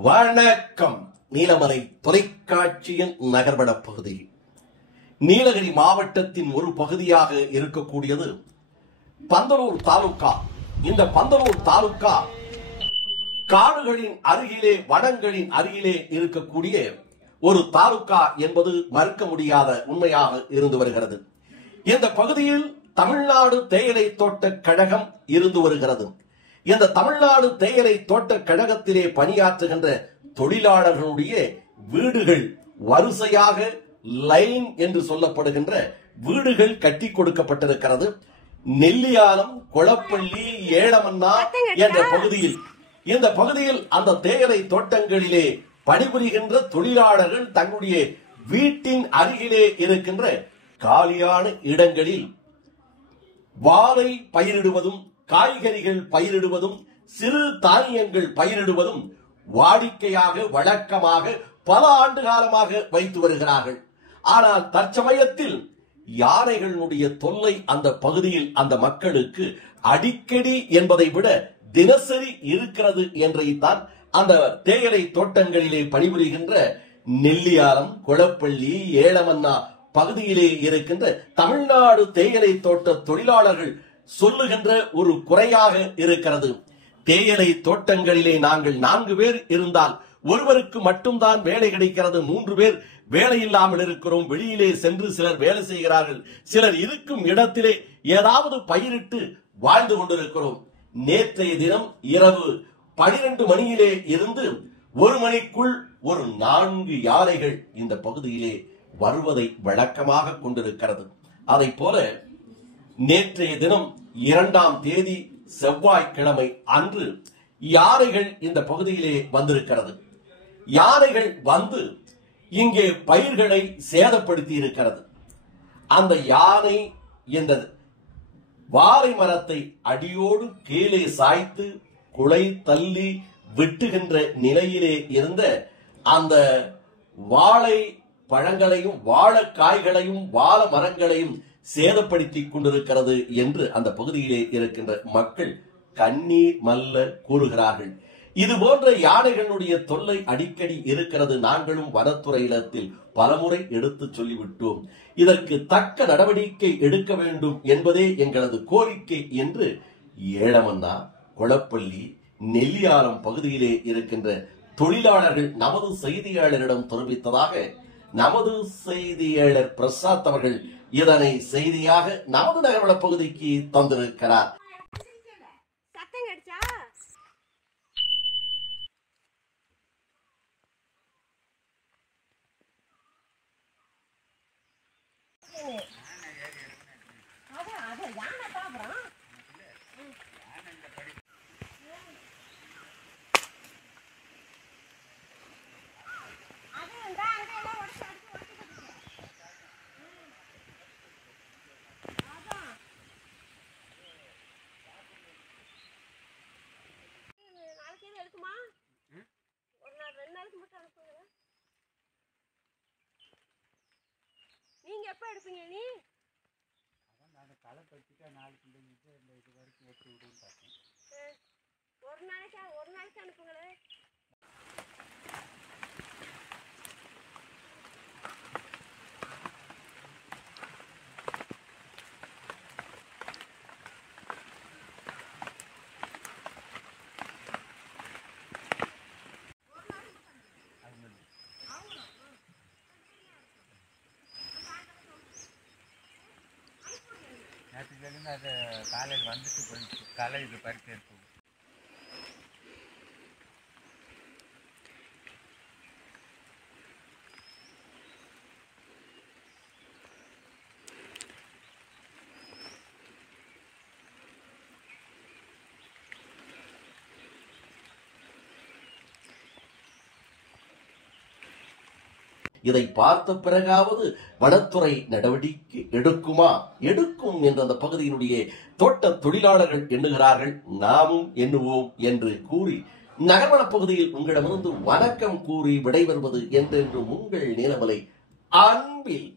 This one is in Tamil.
வணக்கம். நீலமலை தொலைக்காட்சியின் நகர்வட பகுதி நீலகிரி மாவட்டத்தின் ஒரு பகுதியாக இருக்கக்கூடியது பந்தலூர் தாலுகா. இந்த பந்தலூர் தாலுகா காடுகளின் அருகிலே, வனங்களின் அருகிலே இருக்கக்கூடிய ஒரு தாலுகா என்பது மறுக்க முடியாத உண்மையாக இருந்து வருகிறது. இந்த பகுதியில் தமிழ்நாடு தேயிலை தோட்ட கழகம் இருந்து வருகிறது. இந்த தமிழ்நாடு தேயிலை தோட்ட கழகத்திலே பணியாற்றுகின்ற தொழிலாளர்களுடைய வீடுகள் வரிசையாக லைன் என்று சொல்லப்படுகின்ற வீடுகள் கட்டி கொடுக்கப்பட்டிருக்கிறது. நெல்லியாலம், கொளப்பள்ளி, ஏழமன்னா என்ற பகுதியில், இந்த பகுதியில் அந்த தேயிலை தோட்டங்களிலே பணிபுரிகின்ற தொழிலாளர்கள் தங்களுடைய வீட்டின் அருகிலே இருக்கின்ற காலியான இடங்களில் வாழை பயிரிடுவதும், காய்கறிகள் பயிரிடுவதும், சிறு தானியங்கள் பயிரிடுவதும் வாடிக்கையாக, வழக்கமாக பல ஆண்டு காலமாக வைத்து வருகிறார்கள். ஆனால் தற்சமயத்தில் யானைகளுடைய தொல்லை அந்த பகுதியில் அந்த மக்களுக்கு அடிக்கடி என்பதை விட தினசரி இருக்கிறது என்றைத்தான் அந்த தேயிலை தோட்டங்களிலே பணிபுரிகின்ற நெல்லியாலம், கொளப்பள்ளி, ஏழமன்னா பகுதியிலே இருக்கின்ற தமிழ்நாடு தேயிலை தோட்ட தொழிலாளர்கள் சொல்லுகின்ற ஒரு குறையாக இருக்கிறது. தேயிலை தோட்டங்களிலே நாங்கள் 4 பேர் இருந்தால் ஒருவருக்கு மட்டும்தான் வேலை கிடைக்கிறது, 3 பேர் வேலை இல்லாமல் இருக்கிறோம். வெளியிலே சென்று சிலர் வேலை செய்கிறார்கள், சிலர் இருக்கும் இடத்திலே ஏதாவது பயிரிட்டு வாழ்ந்து கொண்டிருக்கிறோம். நேற்றைய தினம் இரவு 12 மணியிலே இருந்து 1 மணிக்குள் ஒரு 4 யானைகள் இந்த பகுதியிலே வருவதை வழக்கமாக கொண்டிருக்கிறது. அதை போல நேற்றைய தினம் 2ஆம் தேதி செவ்வாய்க்கிழமை அன்று யானைகள் இந்த பகுதியிலே வந்திருக்கிறது. யானைகள் வந்து இங்கே பயிர்களை சேதப்படுத்தி இருக்கிறது. அந்த யானை இந்த வாழை மரத்தை அடியோடு கீழே சாய்த்து குலை தள்ளி வெட்டுகின்ற நிலையிலே இருந்த அந்த வாழை பழங்களையும், வாழைக்காய்களையும், வாழை மரங்களையும் சேதப்படுத்தி கொண்டிருக்கிறது என்று அந்த பகுதியிலே இருக்கின்ற மக்கள் கண்ணீர் மல்ல கூறுகிறார்கள். இது போன்ற யானைகளுடைய தொல்லை அடிக்கடி இருக்கிறது. நாங்களும் வனத்துறையிடத்தில் பலமுறை எடுத்து சொல்லிவிட்டோம். இதற்கு தக்க நடவடிக்கை எடுக்க வேண்டும் என்பதே எங்களது கோரிக்கை என்று ஏழமன்னா, கொளப்பள்ளி, நெல்லியாலம் பகுதியிலே இருக்கின்ற தொழிலாளர்கள் நமது செய்தியாளரிடம் தெரிவித்ததாக நமது செய்தியாளர் பிரசாத் அவர்கள் இதனை செய்தியாக நமது நகர்வட பகுதிக்கு தந்திருக்கிறார். நீங்க எப்ப எடுப்பீங்க? நீ நான் களை பறிச்சுட்டு 4 கிலோமீட்டர் இந்த இது வரைக்கும் வெட்டி விடுன்னு பார்த்தேன். ஒரு நாளைக்கு அனுப்புங்களே. நேற்றுலேருந்து அது காலையில் வந்துட்டு போயிடுச்சு. களை இது பறிக்க இருக்கும். இதை பார்த்த பிறகாவது வனத்துறை நடவடிக்கை எடுக்கும் என்று அந்த பகுதியினுடைய தோட்ட தொழிலாளர்கள் எண்ணுகிறார்கள். நாமும் எண்ணுவோம் என்று கூறி நகர்வன பகுதியில் உங்களிடமிருந்து வணக்கம் கூறி விடைபெறுவது என்றென்று உங்கள் நீலமலை அன்பில்